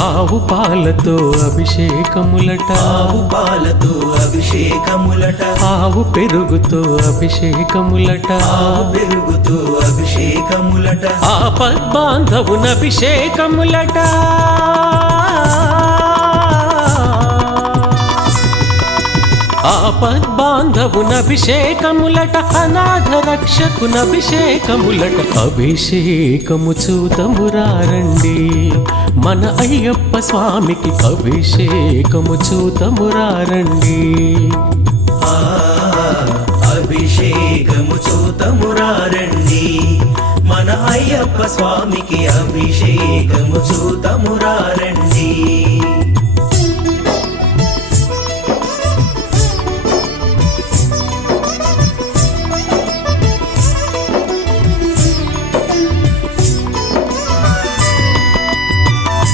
ఆవు పాలతో అభిషేకములట, ఆవు పాలతో అభిషేకములట, ఆవు పెరుగుతో అభిషేకములట, ఆవు పెరుగుతో అభిషేకములట, ఆపద్బాంధవున అభిషేకములట, ఆపద్బాంధవున అభిషేకములట, అనాథ రక్షకున అభిషేకములట. అభిషేకము చూతమురారండి, మన అయ్యప్ప స్వామికి అభిషేకము చూతమురారండి. అభిషేకము చూతమురారండి, మన అయ్యప్ప స్వామికి అభిషేకము చూతమురారండి.